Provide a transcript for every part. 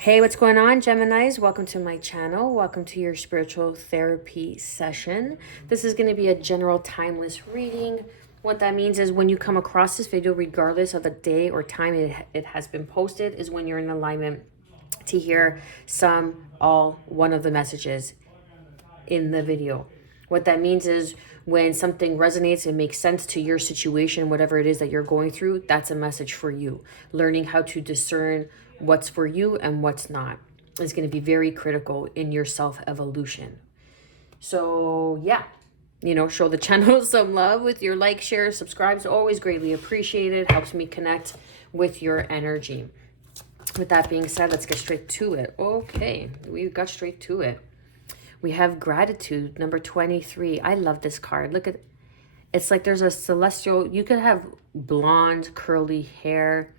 Hey, what's going on, Geminis? Welcome to my channel. Welcome to your spiritual therapy session. This is going to be a general timeless reading. What that means is when you come across this video, regardless of the day or time it has been posted, is when you're in alignment to hear some, all, one of the messages in the video. What that means is when something resonates and makes sense to your situation, whatever it is that you're going through, that's a message for you. Learning how to discern what's for you and what's not is going to be very critical in your self-evolution. So yeah, show the channel some love with your like, share, subscribe. It's always greatly appreciated. Helps me connect with your energy. With that being said, let's get straight to it. Okay, we got straight to it. We have gratitude, number 23. I love this card. Look at, it's like there's a celestial, you could have blonde, curly hair,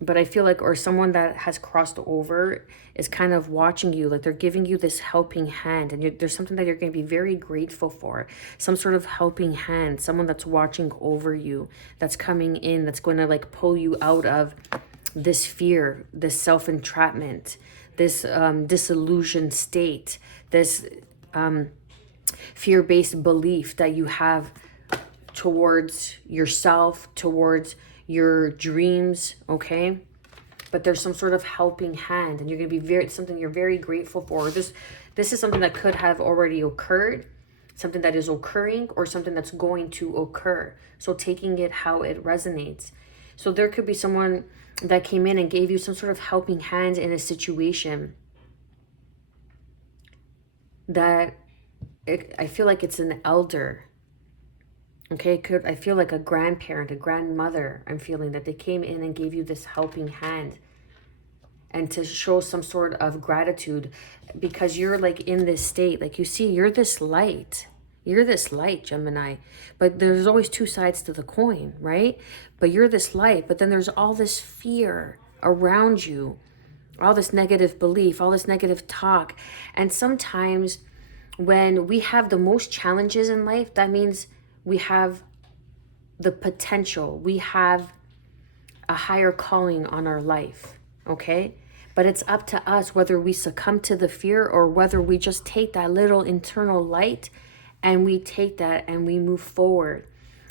but I feel like, or someone that has crossed over is kind of watching you, like they're giving you this helping hand, and there's something that you're going to be very grateful for. Some sort of helping hand, someone that's watching over you, that's coming in, that's going to like pull you out of this fear, this self-entrapment, this disillusioned state, this fear-based belief that you have towards yourself, towards your dreams, okay? But there's some sort of helping hand, and you're going to be something you're very grateful for. This is something that could have already occurred, something that is occurring, or something that's going to occur. So taking it how it resonates. So there could be someone that came in and gave you some sort of helping hand in a situation that I feel like it's an elder. Okay, I feel like a grandparent, a grandmother. I'm feeling that they came in and gave you this helping hand, and to show some sort of gratitude, because you're like in this state, like you see, you're this light. You're this light, Gemini, but there's always two sides to the coin, right? But you're this light, but then there's all this fear around you, all this negative belief, all this negative talk. And sometimes when we have the most challenges in life, that means we have the potential, we have a higher calling on our life, okay? But it's up to us whether we succumb to the fear or whether we just take that little internal light and we take that and we move forward.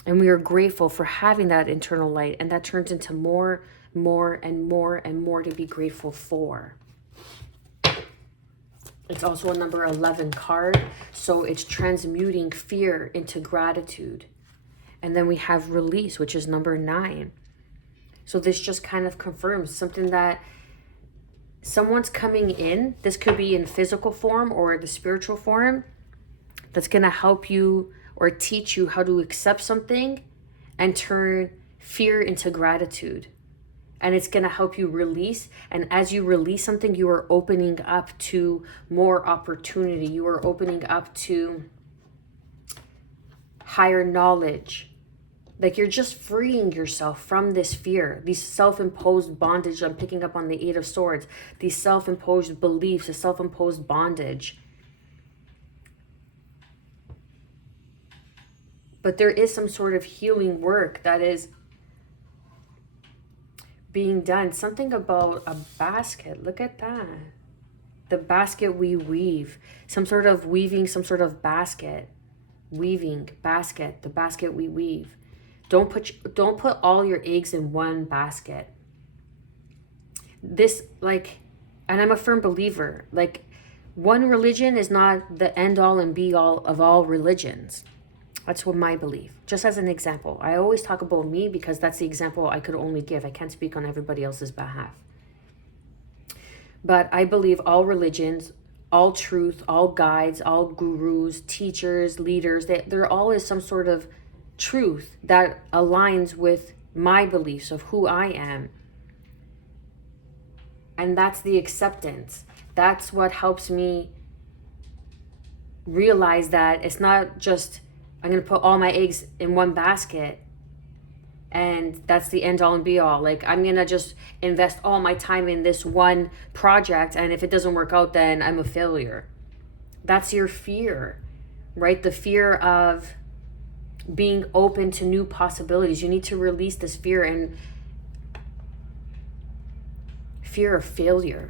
And we are grateful for having that internal light, and that turns into more and more and more to be grateful for. It's also a number 11 card, so it's transmuting fear into gratitude. And then we have release, which is number 9. So this just kind of confirms something that someone's coming in. This could be in physical form or the spiritual form, that's going to help you or teach you how to accept something and turn fear into gratitude. And it's going to help you release. And as you release something, you are opening up to more opportunity. You are opening up to higher knowledge. Like you're just freeing yourself from this fear, these self-imposed bondage. I'm picking up on the 8 of Swords, these self-imposed beliefs, a self-imposed bondage. But there is some sort of healing work that is being done. Something about a basket. Look at that. The basket we weave. Some sort of weaving, some sort of basket. Weaving, basket, the basket we weave. Don't put all your eggs in one basket. This, like, and I'm a firm believer, like, one religion is not the end all and be all of all religions. That's what my belief. Just as an example, I always talk about me because that's the example I could only give. I can't speak on everybody else's behalf. But I believe all religions, all truth, all guides, all gurus, teachers, leaders, there all is some sort of truth that aligns with my beliefs of who I am. And that's the acceptance. That's what helps me realize that it's not just I'm going to put all my eggs in one basket and that's the end all and be all. Like, I'm going to just invest all my time in this one project, and if it doesn't work out, then I'm a failure. That's your fear, right? The fear of being open to new possibilities. You need to release this fear, and fear of failure.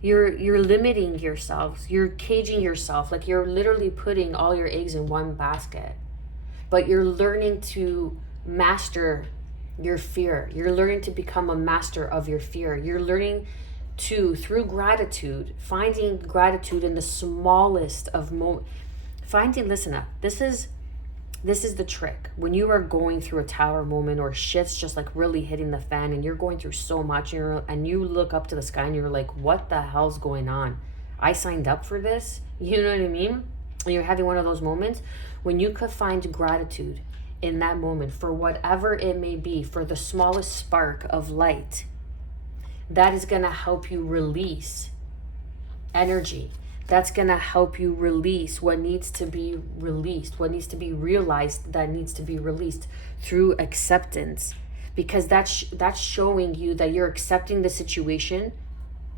You're limiting yourselves. You're caging yourself. Like you're literally putting all your eggs in one basket. But you're learning to master your fear. You're learning to become a master of your fear. You're learning to, through gratitude, finding gratitude in the smallest of moments. Listen up. This is the trick. When you are going through a tower moment or shit's just like really hitting the fan and you're going through so much and you look up to the sky and you're like, what the hell's going on? I signed up for this. You know what I mean? And you're having one of those moments when you could find gratitude in that moment for whatever it may be, for the smallest spark of light, that is going to help you release energy. That's going to help you release what needs to be released, what needs to be realized that needs to be released through acceptance. Because that's showing you that you're accepting the situation,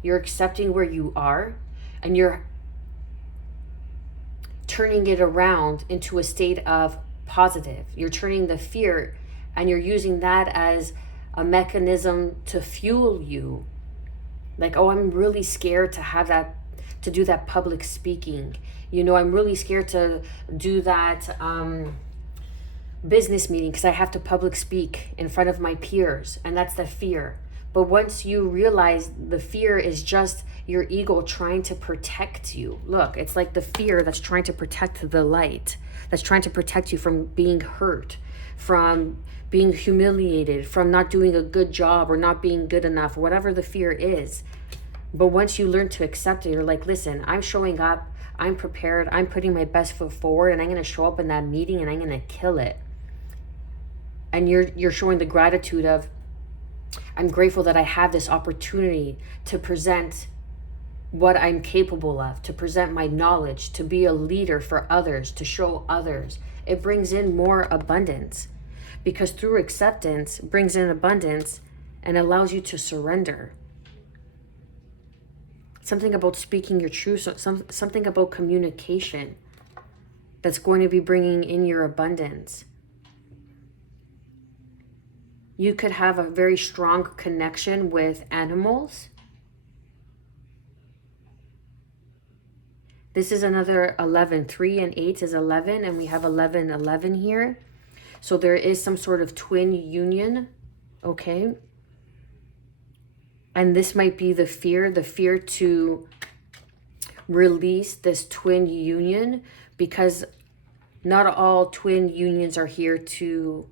you're accepting where you are, and you're turning it around into a state of positive. You're turning the fear and you're using that as a mechanism to fuel you. Like, oh, I'm really scared to do that public speaking. You know, I'm really scared to do that business meeting because I have to public speak in front of my peers. And that's the fear. But once you realize the fear is just your ego trying to protect you. Look, it's like the fear that's trying to protect the light, that's trying to protect you from being hurt, from being humiliated, from not doing a good job or not being good enough, whatever the fear is. But once you learn to accept it, you're like, listen, I'm showing up, I'm prepared, I'm putting my best foot forward, and I'm going to show up in that meeting and I'm going to kill it. And you're showing the gratitude of, I'm grateful that I have this opportunity to present what I'm capable of, to present my knowledge, to be a leader for others, to show others. It brings in more abundance, because through acceptance brings in abundance and allows you to surrender. Something about speaking your truth, something about communication that's going to be bringing in your abundance. You could have a very strong connection with animals. This is another 11. 3 and 8 is 11, and we have 11, 11 here. So there is some sort of twin union, okay? And this might be the fear to release this twin union, because not all twin unions are here to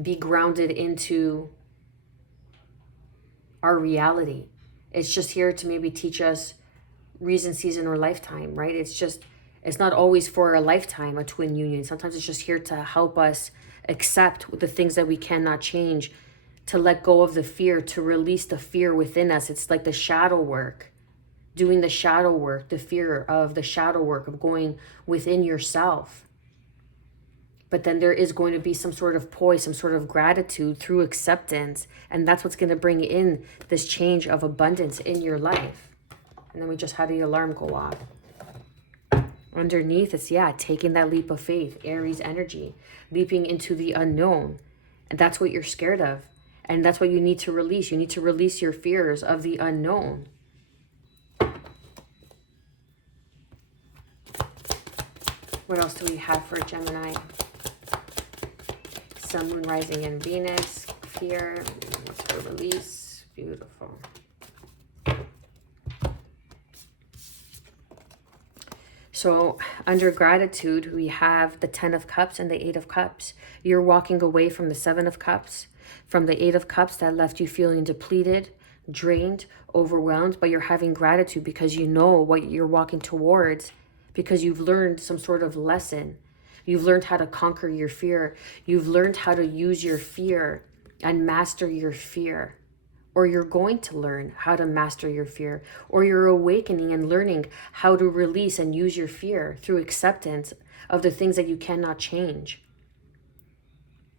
be grounded into our reality. It's just here to maybe teach us reason, season, or lifetime, right? It's not always for a lifetime, a twin union. Sometimes it's just here to help us accept the things that we cannot change, to let go of the fear, to release the fear within us. It's like the shadow work, doing the shadow work, the fear of the shadow work of going within yourself. But then there is going to be some sort of poise, some sort of gratitude through acceptance. And that's what's going to bring in this change of abundance in your life. And then we just had the alarm go off. Underneath, it's, taking that leap of faith, Aries energy, leaping into the unknown. And that's what you're scared of. And that's what you need to release. You need to release your fears of the unknown. What else do we have for Gemini? Sun, Moon, Rising, and Venus. Fear. What's for release? Beautiful. So under gratitude, we have the 10 of Cups and the 8 of Cups. You're walking away from the 7 of Cups, from the 8 of Cups that left you feeling depleted, drained, overwhelmed, but you're having gratitude because you know what you're walking towards, because you've learned some sort of lesson. You've learned how to conquer your fear. You've learned how to use your fear and master your fear. Or you're going to learn how to master your fear. Or you're awakening and learning how to release and use your fear through acceptance of the things that you cannot change.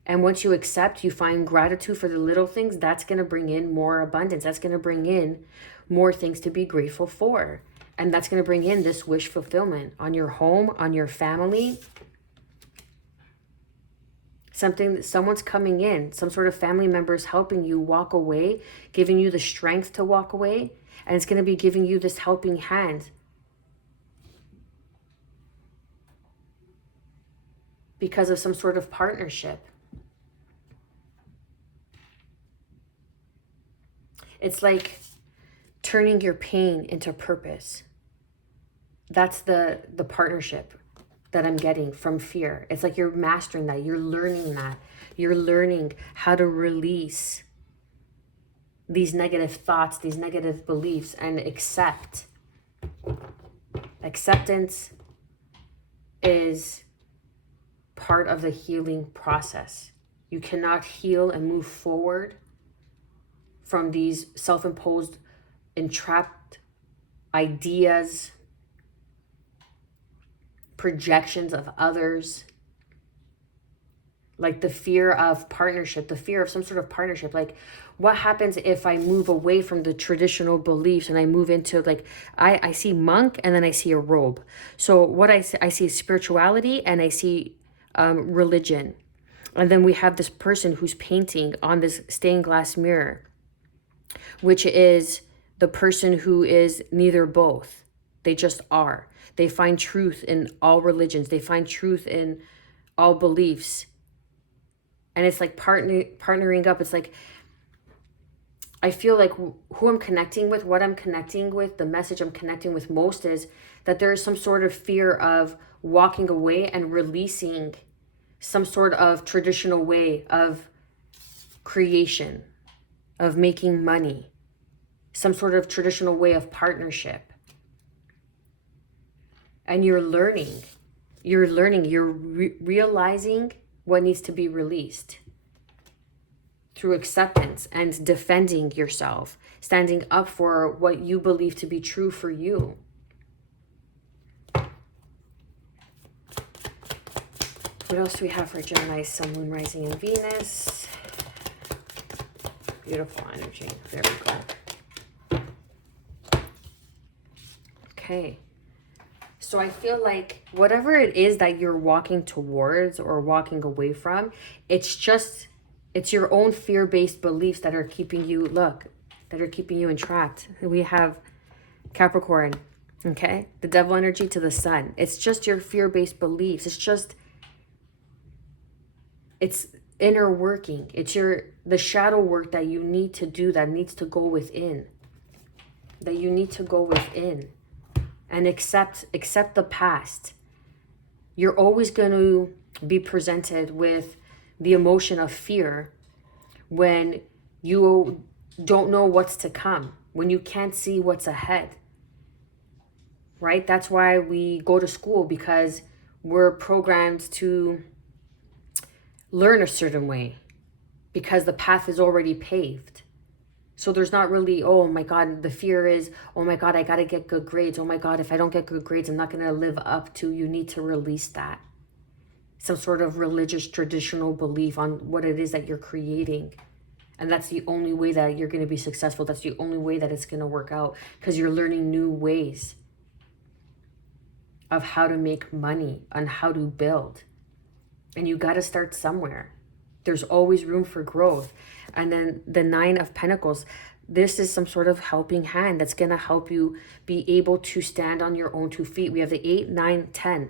And once you accept, you find gratitude for the little things, that's going to bring in more abundance. That's going to bring in more things to be grateful for. And that's going to bring in this wish fulfillment on your home, on your family. Something that someone's coming in, some sort of family members helping you walk away, giving you the strength to walk away, and it's going to be giving you this helping hand because of some sort of partnership. It's like turning your pain into purpose. That's the partnership that I'm getting from fear. It's like you're mastering that. You're learning that. You're learning how to release these negative thoughts, these negative beliefs, and accept. Acceptance is part of the healing process. You cannot heal and move forward from these self-imposed, entrapped ideas, projections of others, like the fear of partnership, the fear of some sort of partnership. Like, what happens if I move away from the traditional beliefs and I move into, like, I see monk and then I see a robe. So what I see spirituality and I see religion. And then we have this person who's painting on this stained glass mirror, which is the person who is neither both. They just are. They find truth in all religions. They find truth in all beliefs. And it's like partnering up. It's like, I feel like who I'm connecting with, what I'm connecting with, the message I'm connecting with most is that there is some sort of fear of walking away and releasing some sort of traditional way of creation, of making money, some sort of traditional way of partnership. And you're learning, you're realizing what needs to be released through acceptance and defending yourself, standing up for what you believe to be true for you. What else do we have for Gemini, Sun, Moon, Rising, and Venus? Beautiful energy. There we go. Okay. So I feel like whatever it is that you're walking towards or walking away from, it's your own fear-based beliefs that are keeping you, entrapped. We have Capricorn, okay? The devil energy to the sun. It's just your fear-based beliefs. It's inner working. It's the shadow work that you need to do, that needs to go within. That you need to go within and accept the past. You're always going to be presented with the emotion of fear when you don't know what's to come, when you can't see what's ahead, right? That's why we go to school, because we're programmed to learn a certain way because the path is already paved. So there's not really, oh my God, the fear is, oh my God, I got to get good grades. Oh my God, if I don't get good grades, I'm not going to live up to. You need to release that. Some sort of religious traditional belief on what it is that you're creating. And that's the only way that you're going to be successful. That's the only way that it's going to work out, because you're learning new ways of how to make money and how to build. And you got to start somewhere. There's always room for growth. And then the 9 of Pentacles, this is some sort of helping hand that's going to help you be able to stand on your own 2 feet. We have the 8, 9, 10.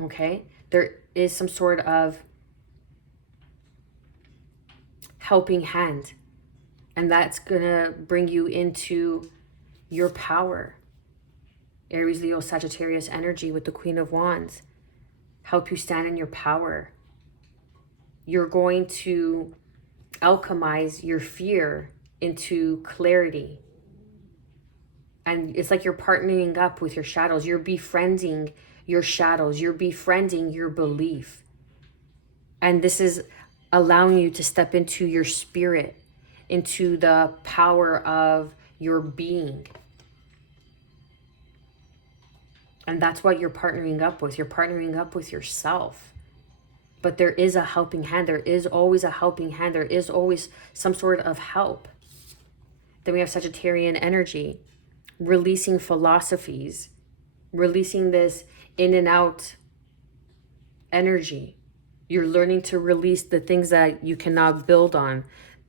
Okay? There is some sort of helping hand. And that's going to bring you into your power. Aries, Leo, Sagittarius energy with the Queen of Wands. Help you stand in your power. You're going to alchemize your fear into clarity. And it's like you're partnering up with your shadows. You're befriending your shadows. You're befriending your belief. And this is allowing you to step into your spirit, into the power of your being. And that's what you're partnering up with. You're partnering up with yourself. But there is a helping hand. There is always a helping hand. There is always some sort of help. Then we have Sagittarian energy, releasing philosophies, releasing this in and out energy, You're learning to release the things that you cannot build on,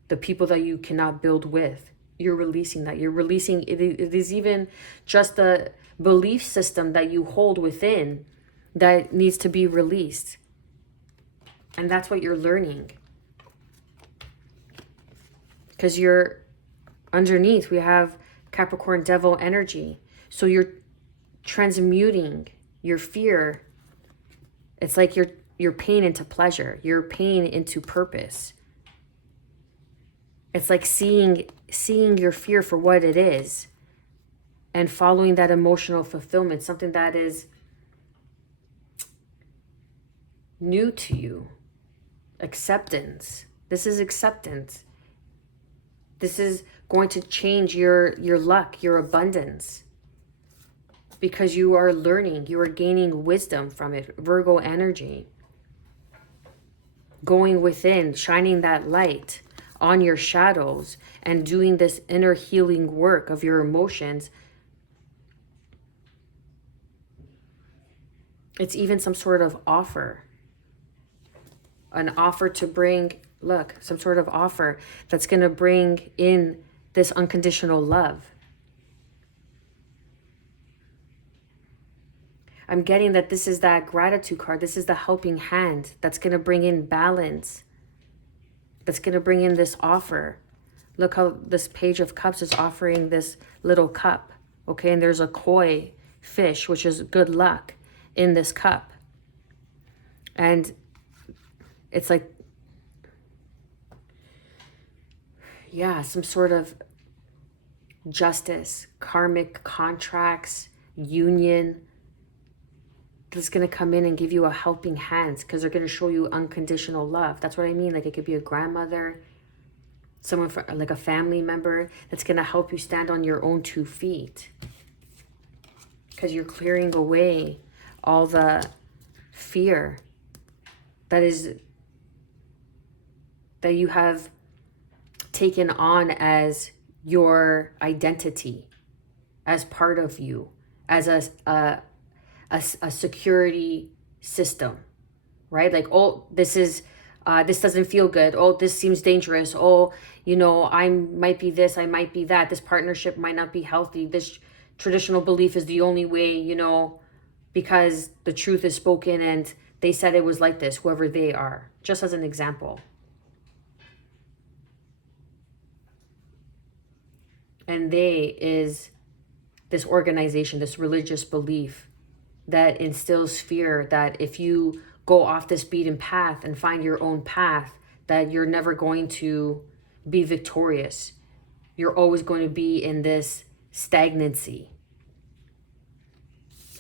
the people that you cannot build with. You're releasing that. You're releasing, it is even just the belief system that you hold within that needs to be released. And that's what you're learning. Because you're underneath, we have Capricorn devil energy. So you're transmuting your fear. It's like your pain into pleasure, your pain into purpose. It's like seeing your fear for what it is and following that emotional fulfillment, something that is new to you. Acceptance. This is acceptance. This is going to change your luck, your abundance. Because you are learning, you are gaining wisdom from it. Virgo energy. Going within, shining that light on your shadows and doing this inner healing work of your emotions. It's even some sort of offer. An offer to bring, look, some sort of offer that's going to bring in this unconditional love. I'm getting that this is that gratitude card. This is the helping hand that's going to bring in balance. That's going to bring in this offer. Look how this Page of Cups is offering this little cup. Okay, and there's a koi fish, which is good luck, in this cup. And it's like, yeah, some sort of justice, karmic contracts, union, that's going to come in and give you a helping hand because they're going to show you unconditional love. That's what I mean. Like it could be a grandmother, someone like a family member that's going to help you stand on your own 2 feet because you're clearing away all the fear that you have taken on as your identity, as part of you, as a security system, right? Like, oh, this doesn't feel good. Oh, this seems dangerous. Oh, I might be this, I might be that. This partnership might not be healthy. This traditional belief is the only way, because the truth is spoken and they said it was like this, whoever they are, just as an example. And they is this organization, this religious belief that instills fear that if you go off this beaten path and find your own path, that you're never going to be victorious. You're always going to be in this stagnancy.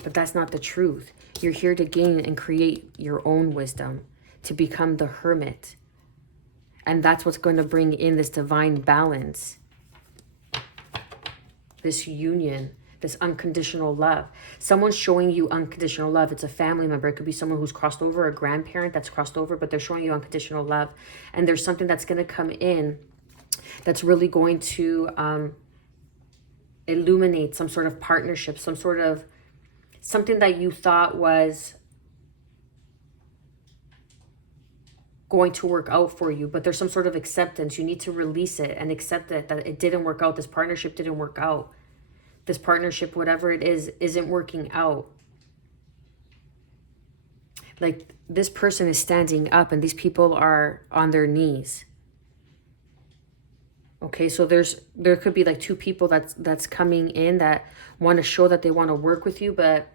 But that's not the truth. You're here to gain and create your own wisdom, to become the hermit. And that's what's going to bring in this divine balance, this union, this unconditional love. Someone's showing you unconditional love. It's a family member. It could be someone who's crossed over, a grandparent that's crossed over, but they're showing you unconditional love. And there's something that's going to come in that's really going to illuminate some sort of partnership, something that you thought was going to work out for you, but there's some sort of acceptance. You need to release it and accept it, that it didn't work out. This partnership didn't work out. This partnership, whatever it is, isn't working out. Like, this person is standing up and these people are on their knees. Okay, so there could be like 2 people that's coming in that want to show that they want to work with you, but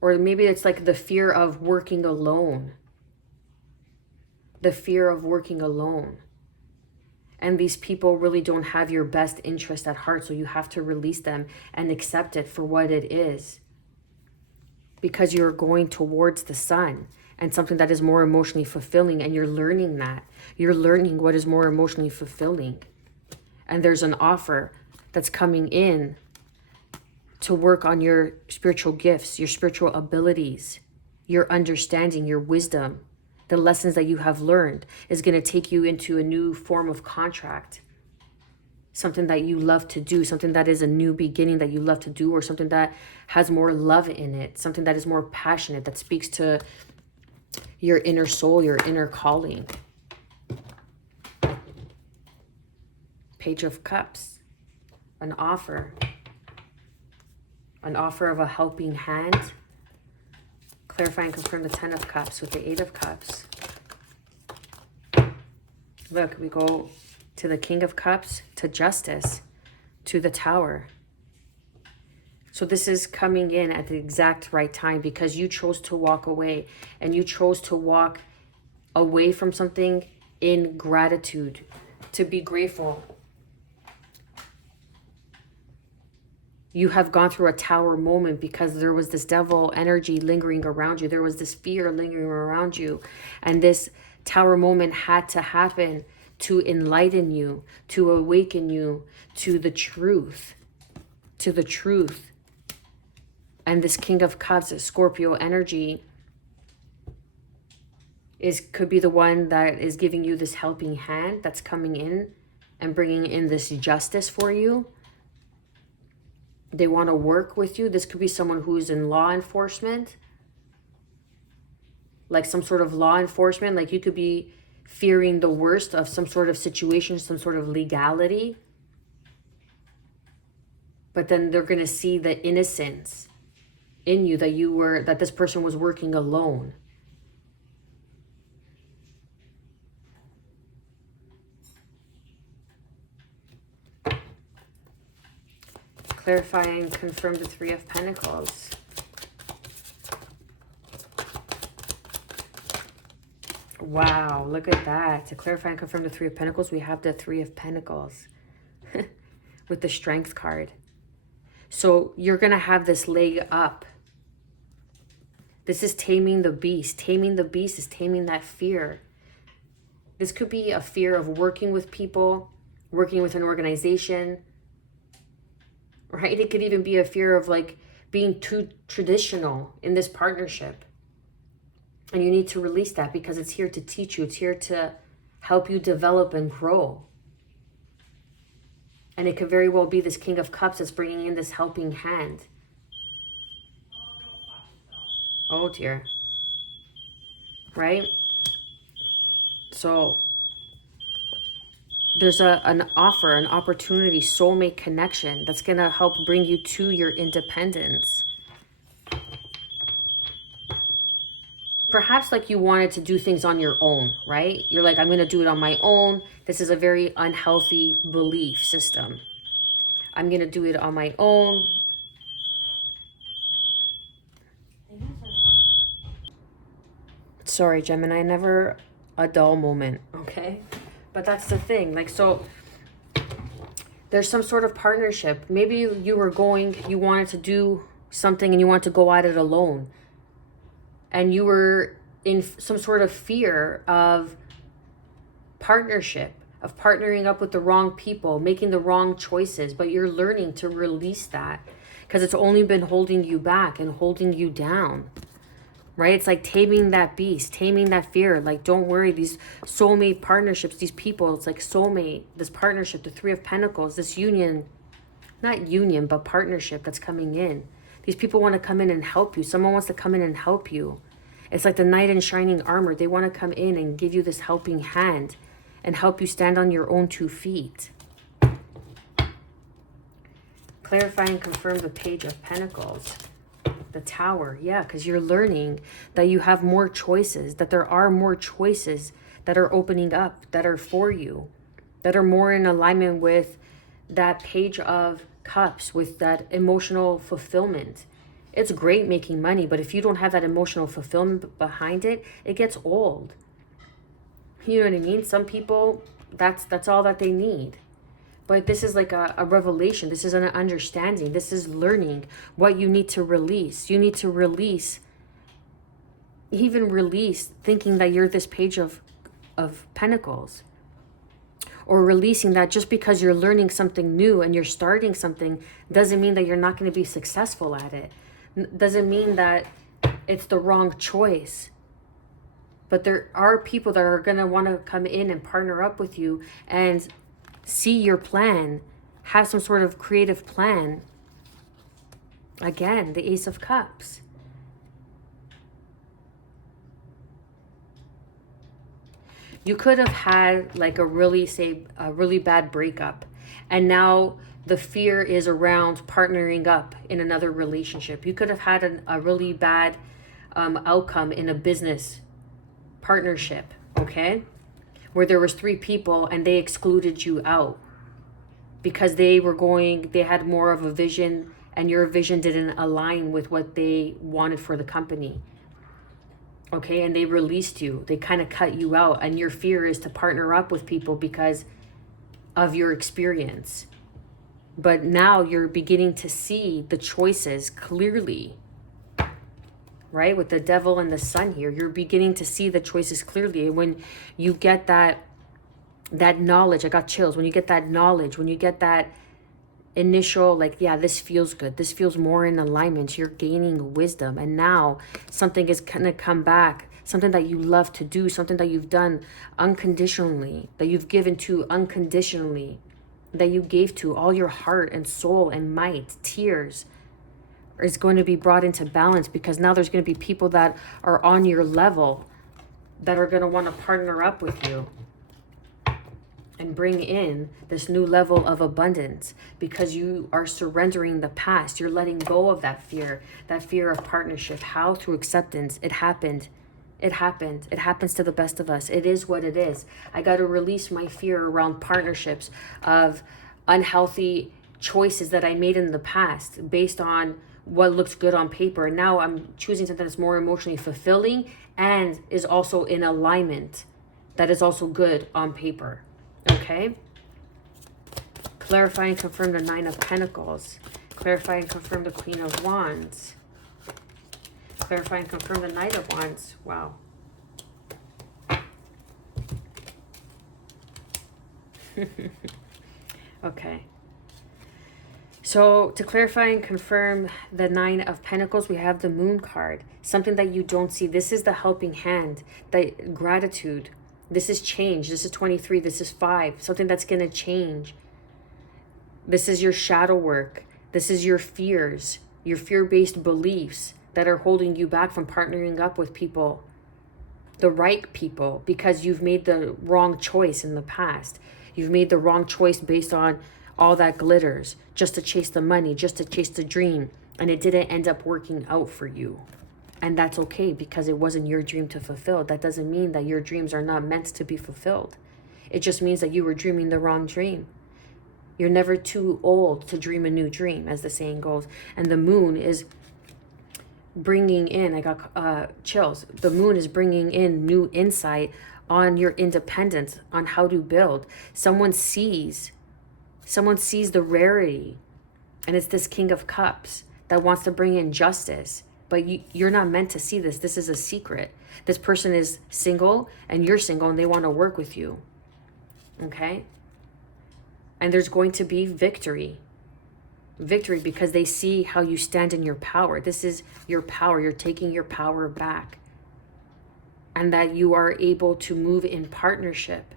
or maybe it's like the fear of working alone. The fear of working alone. And these people really don't have your best interest at heart, so you have to release them and accept it for what it is. Because you're going towards the sun and something that is more emotionally fulfilling, and you're learning that. You're learning what is more emotionally fulfilling. And there's an offer that's coming in to work on your spiritual gifts, your spiritual abilities, your understanding, your wisdom. The lessons that you have learned is going to take you into a new form of contract. something that you love to do, something that is a new beginning that you love to do, or something that has more love in it, something that is more passionate, that speaks to your inner soul, your inner calling. Page of Cups, an offer of a helping hand. Clarify and confirm the 10 of Cups with the 8 of Cups. Look, we go to the King of Cups, to Justice, to the Tower. So this is coming in at the exact right time because you chose to walk away, and you chose to walk away from something in gratitude, to be grateful. You have gone through a tower moment because there was this devil energy lingering around you. There was this fear lingering around you. And this tower moment had to happen to enlighten you, to awaken you to the truth, to the truth. And this King of Cups, this Scorpio energy, could be the one that is giving you this helping hand that's coming in and bringing in this justice for you. They want to work with you. This could be someone who's in law enforcement, like some sort of law enforcement. Like you could be fearing the worst of some sort of situation, some sort of legality. But then they're going to see the innocence in you, that this person was working alone. Clarify and confirm the 3 of Pentacles. Wow, look at that. To clarify and confirm the 3 of Pentacles, we have the 3 of Pentacles with the Strength card. So you're going to have this leg up. This is taming the beast. Taming the beast is taming that fear. This could be a fear of working with people, working with an organization, right? It could even be a fear of like being too traditional in this partnership. And you need to release that because it's here to teach you. It's here to help you develop and grow. And it could very well be this King of Cups that's bringing in this helping hand. Oh dear. Right? So there's an offer, an opportunity, soulmate connection that's going to help bring you to your independence. Perhaps like you wanted to do things on your own, right? You're like, I'm going to do it on my own. This is a very unhealthy belief system. I'm going to do it on my own. Sorry, Gemini, never a dull moment, okay? But that's the thing. Like, so there's some sort of partnership. Maybe you wanted to do something and you wanted to go at it alone. And you were in some sort of fear of partnership, of partnering up with the wrong people, making the wrong choices. But you're learning to release that because it's only been holding you back and holding you down. Right? It's like taming that beast, taming that fear. Like, don't worry, these soulmate partnerships, these people, it's like soulmate, this partnership, the 3 of Pentacles, this union, not union, but partnership that's coming in. These people want to come in and help you. Someone wants to come in and help you. It's like the knight in shining armor. They want to come in and give you this helping hand and help you stand on your own 2 feet. Clarify and confirm the Page of Pentacles. The Tower, yeah, because you're learning that you have more choices, that there are more choices that are opening up, that are for you, that are more in alignment with that Page of Cups, with that emotional fulfillment. It's great making money, but if you don't have that emotional fulfillment behind it, it gets old. You know what I mean? Some people, that's all that they need. But this is like a revelation. This is an understanding. This is learning what you need to release. You need to release, even release thinking that you're this Page of Pentacles. Or releasing that just because you're learning something new and you're starting something doesn't mean that you're not going to be successful at it. Doesn't mean that it's the wrong choice. But there are people that are going to want to come in and partner up with you and see your plan, have some sort of creative plan. Again, the Ace of Cups. You could have had like a really bad breakup, and now the fear is around partnering up in another relationship. You could have had a really bad outcome in a business partnership, okay? Where there was 3 people and they excluded you out because they had more of a vision and your vision didn't align with what they wanted for the company. Okay, and they released you. They kind of cut you out, and your fear is to partner up with people because of your experience. But now you're beginning to see the choices clearly, right? With the Devil and the Sun here, you're beginning to see the choices clearly. And when you get that knowledge, I got chills. When you get that knowledge, when you get that initial, like, yeah, this feels good, this feels more in alignment, you're gaining wisdom, and now something is gonna come back, something that you love to do, something that you've done unconditionally, that you've given to unconditionally, that you gave to all your heart and soul and might, tears, is going to be brought into balance, because now there's going to be people that are on your level that are going to want to partner up with you and bring in this new level of abundance, because you are surrendering the past. You're letting go of that fear of partnership. How? Through acceptance. It happened. It happens to the best of us. It is what it is. I got to release my fear around partnerships, of unhealthy choices that I made in the past based on what looks good on paper. And now I'm choosing something that's more emotionally fulfilling and is also in alignment, that is also good on paper. Okay? Clarify and confirm the Nine of Pentacles. Clarify and confirm the Queen of Wands. Clarify and confirm the Knight of Wands. Wow. Okay. So to clarify and confirm the Nine of Pentacles, we have the Moon card. Something that you don't see. This is the helping hand, the gratitude. This is change. This is 23. This is 5. Something that's going to change. This is your shadow work. This is your fears, your fear-based beliefs that are holding you back from partnering up with people, the right people, because you've made the wrong choice in the past. You've made the wrong choice based on all that glitters, just to chase the money, just to chase the dream, and it didn't end up working out for you. And that's okay, because it wasn't your dream to fulfill. That doesn't mean that your dreams are not meant to be fulfilled. It just means that you were dreaming the wrong dream. You're never too old to dream a new dream, as the saying goes. And the moon is bringing in, I got chills. The moon is bringing in new insight on your independence, on how to build. Someone sees the rarity, and it's this King of Cups that wants to bring in justice. But you're not meant to see this. This is a secret. This person is single and you're single, and they want to work with you. Okay? And there's going to be victory. Victory, because they see how you stand in your power. This is your power. You're taking your power back. And that you are able to move in partnership.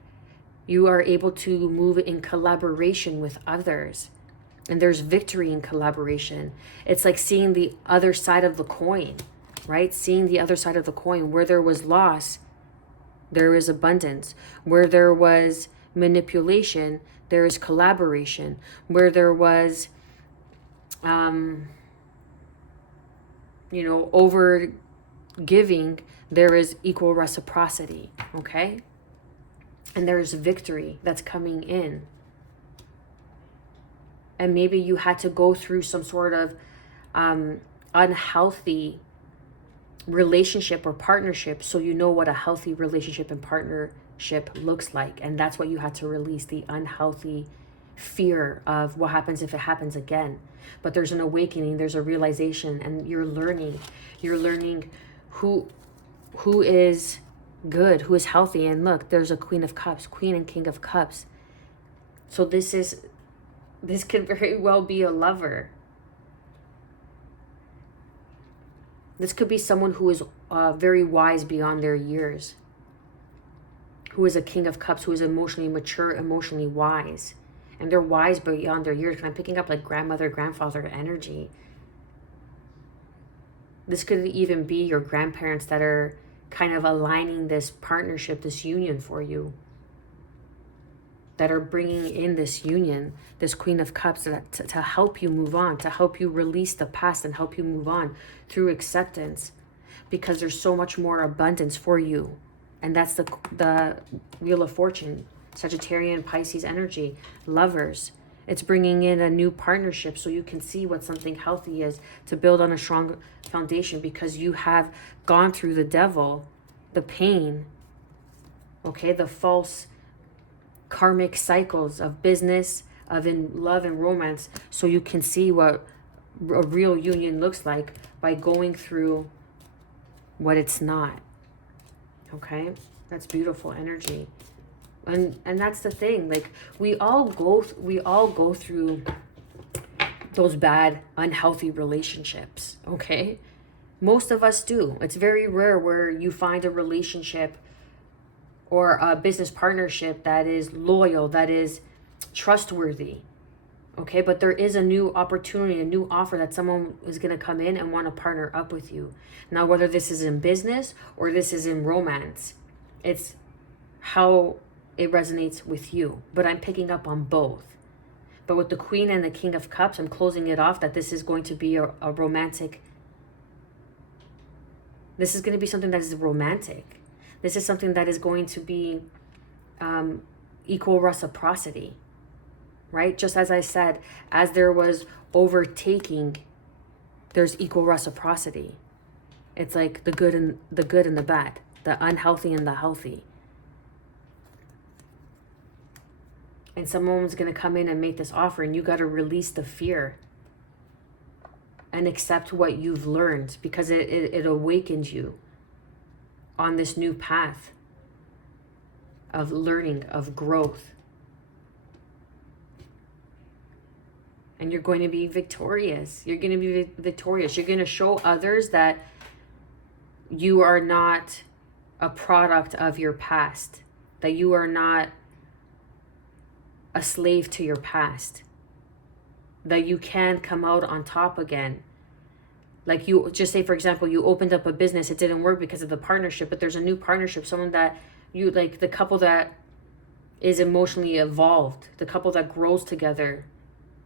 You are able to move in collaboration with others. And there's victory in collaboration. It's like seeing the other side of the coin, right? Seeing the other side of the coin. Where there was loss, there is abundance. Where there was manipulation, there is collaboration. Where there was, over giving, there is equal reciprocity, okay? And there's victory that's coming in. And maybe you had to go through some sort of unhealthy relationship or partnership, so you know what a healthy relationship and partnership looks like. And that's what you had to release, the unhealthy fear of what happens if it happens again. But there's an awakening, there's a realization, and you're learning who is good, who is healthy. And look, there's a Queen of Cups, Queen and King of Cups. So this could very well be a lover. This could be someone who is very wise beyond their years, who is a King of Cups, who is emotionally mature, emotionally wise. And they're wise beyond their years. And I'm picking up like grandmother, grandfather energy. This could even be your grandparents that are kind of aligning this partnership, this union for you. That are bringing in this union, this Queen of Cups, to help you move on, to help you release the past and help you move on through acceptance. Because there's so much more abundance for you. And that's the Wheel of Fortune, Sagittarian, Pisces energy, lovers. It's bringing in a new partnership so you can see what something healthy is, to build on a strong foundation, because you have gone through the devil, the pain, okay, the false karmic cycles of business, of in love and romance, so you can see what a real union looks like by going through what it's not. Okay, that's beautiful energy. And that's the thing, like we all go through those bad, unhealthy relationships. Okay, most of us do. It's very rare where you find a relationship or a business partnership that is loyal, that is trustworthy. Okay, but there is a new opportunity, a new offer that someone is going to come in and want to partner up with you. Now, whether this is in business or this is in romance, it's how it resonates with you. But I'm picking up on both. But with the Queen and the King of Cups, I'm closing it off that this is going to be a romantic. This is going to be something that is romantic. This is something that is going to be equal reciprocity. Right? Just as I said, as there was overtaking, there's equal reciprocity. It's like the good and the bad, the unhealthy and the healthy. And someone's going to come in and make this offer, and you got to release the fear and accept what you've learned, because it awakens you on this new path of learning, of growth. And you're going to be victorious. You're going to be victorious. You're going to show others that you are not a product of your past, that you are not a slave to your past, that you can come out on top again. Like, you just say, for example, you opened up a business, it didn't work because of the partnership, but there's a new partnership, someone that you like, the couple that is emotionally evolved, the couple that grows together,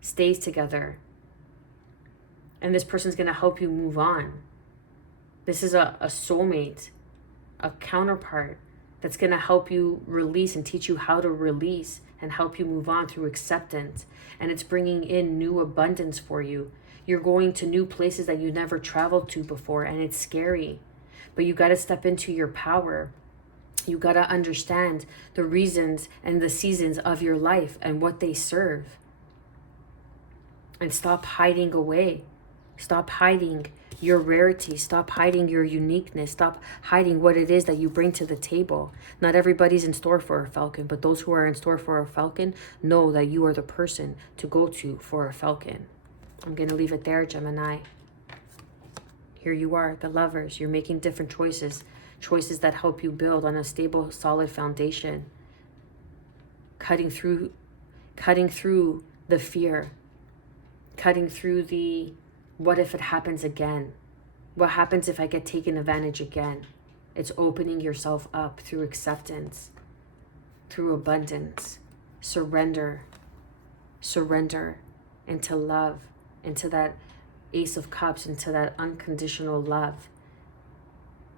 stays together, and this person's going to help you move on. This is a soulmate, a counterpart that's going to help you release and teach you how to release and help you move on through acceptance. And it's bringing in new abundance for you. You're going to new places that you never traveled to before, and it's scary, but you got to step into your power. You got to understand the reasons and the seasons of your life and what they serve. And stop hiding away. Stop hiding your rarity. Stop hiding your uniqueness. Stop hiding what it is that you bring to the table. Not everybody's in store for a falcon, but those who are in store for a falcon know that you are the person to go to for a falcon. I'm going to leave it there, Gemini. Here you are, the lovers. You're making different choices. Choices that help you build on a stable, solid foundation. Cutting through the fear. Cutting through the, what if it happens again? What happens if I get taken advantage again? It's opening yourself up through acceptance, through abundance, surrender into love, into that Ace of Cups, into that unconditional love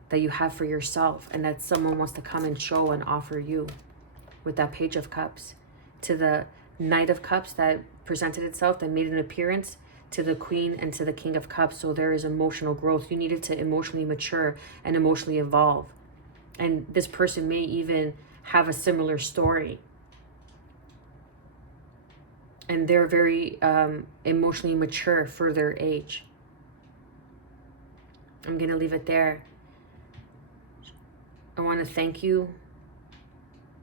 that you have for yourself and that someone wants to come and show and offer you with that Page of Cups, to the Knight of Cups that presented itself, that made an appearance, to the Queen and to the King of Cups. So there is emotional growth. You needed to emotionally mature and emotionally evolve. And this person may even have a similar story. And they're very emotionally mature for their age. I'm going to leave it there. I want to thank you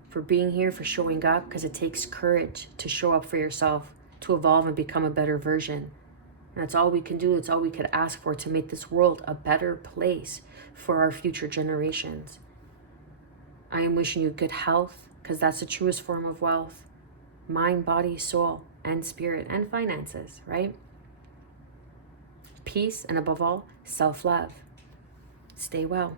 for being here, for showing up, because it takes courage to show up for yourself, to evolve and become a better version. And that's all we can do. It's all we could ask for, to make this world a better place for our future generations. I am wishing you good health, because that's the truest form of wealth. Mind, body, soul, and spirit, and finances, right? Peace, and above all, self-love. Stay well.